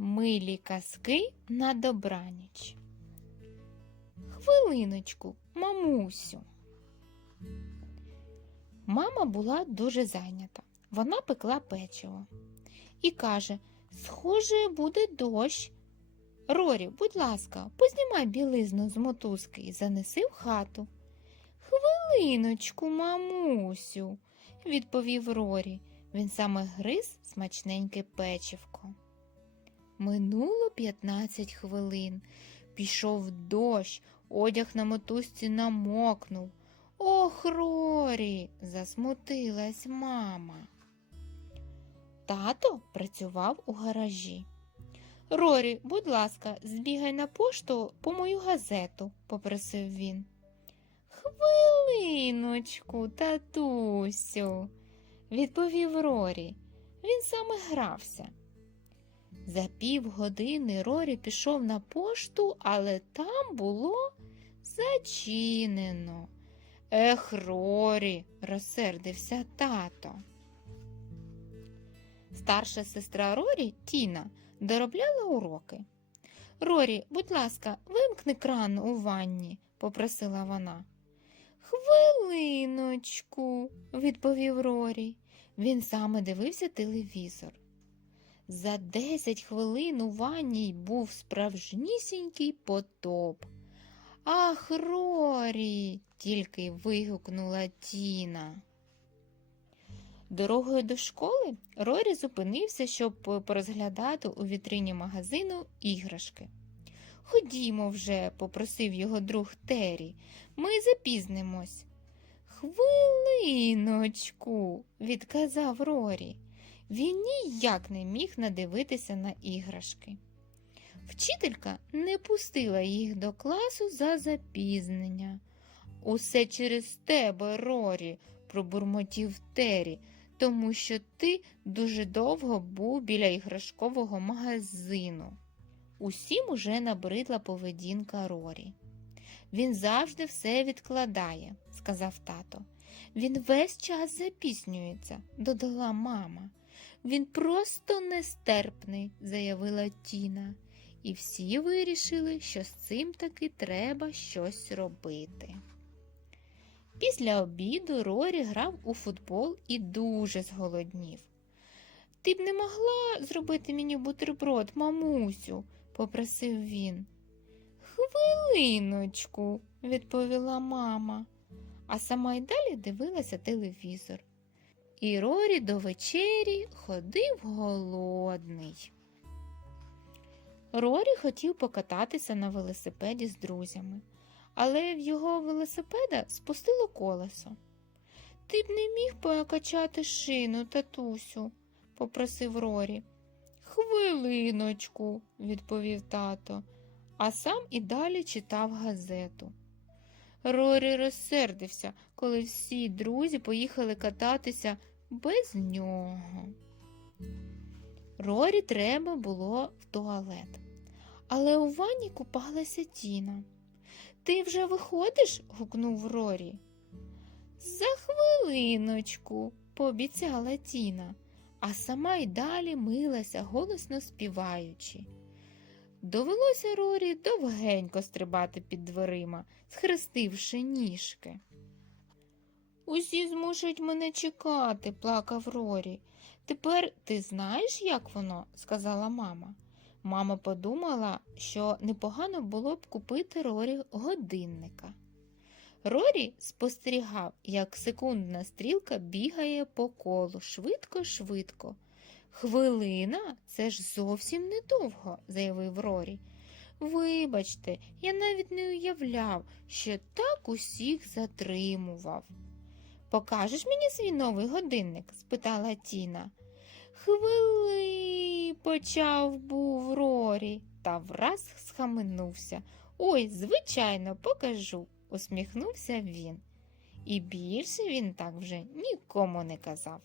Милі казки на добраніч. Хвилиночку, мамусю. Мама була дуже зайнята. Вона пекла печиво і каже: Схоже, буде дощ. Рорі, будь ласка, познімай білизну з мотузки і занеси в хату. Хвилиночку, мамусю, відповів Рорі. Він саме гриз смачненьке печивко. Минуло 15 хвилин. Пішов дощ, одяг на мотузці намокнув. Ох, Рорі, засмутилась мама. Тато працював у гаражі. Рорі, будь ласка, збігай на пошту по мою газету, попросив він. Хвилиночку, татусю, відповів Рорі. Він саме грався. За півгодини Рорі пішов на пошту, але там було зачинено. Ех, Рорі, розсердився тато. Старша сестра Рорі, Тіна, доробляла уроки. Рорі, будь ласка, вимкни кран у ванні, попросила вона. Хвилиночку, відповів Рорі. Він саме дивився телевізор. За десять хвилин у ванні був справжнісінький потоп. Ах, Рорі, тільки вигукнула Тіна. Дорогою до школи Рорі зупинився, щоб порозглядати у вітрині магазину іграшки. Ходімо вже, попросив його друг Террі, ми запізнимось. Хвилиночку, відказав Рорі. Він ніяк не міг надивитися на іграшки. Вчителька не пустила їх до класу за запізнення. Усе через тебе, Рорі, пробурмотів Террі, тому що ти дуже довго був біля іграшкового магазину. Усім уже набридла поведінка Рорі. Він завжди все відкладає, сказав тато. Він весь час запіснюється, додала мама. Він просто нестерпний, заявила Тіна, і всі вирішили, що з цим таки треба щось робити. Після обіду Рорі грав у футбол і дуже зголоднів. Ти б не могла зробити мені бутерброд, мамусю, попросив він. Хвилиночку, відповіла мама, а сама й далі дивилася телевізор. І Рорі до вечері ходив голодний. Рорі хотів покататися на велосипеді з друзями, але в його велосипеда спустило колесо. Ти б не міг покачати шину, татусю, попросив Рорі. Хвилиночку, відповів тато, а сам і далі читав газету. Рорі розсердився, коли всі друзі поїхали кататися без нього. Рорі треба було в туалет. Але у ванні купалася Тіна. Ти вже виходиш? гукнув Рорі. За хвилиночку, пообіцяла Тіна, а сама й далі милася, голосно співаючи. Довелося Рорі довгенько стрибати під дверима, схрестивши ніжки. Усі змушують мене чекати, плакав Рорі. Тепер ти знаєш, як воно? сказала мама. Мама подумала, що непогано було б купити Рорі годинника. Рорі спостерігав, як секундна стрілка бігає по колу швидко-швидко. Хвилина це ж зовсім недовго, заявив Рорі. Вибачте, я навіть не уявляв, що так усіх затримував. Покажеш мені свій новий годинник? спитала Тіна. Хвили, почав був Рорі, та враз схаменувся. Ой, звичайно, покажу, усміхнувся він. І більше він так вже нікому не казав.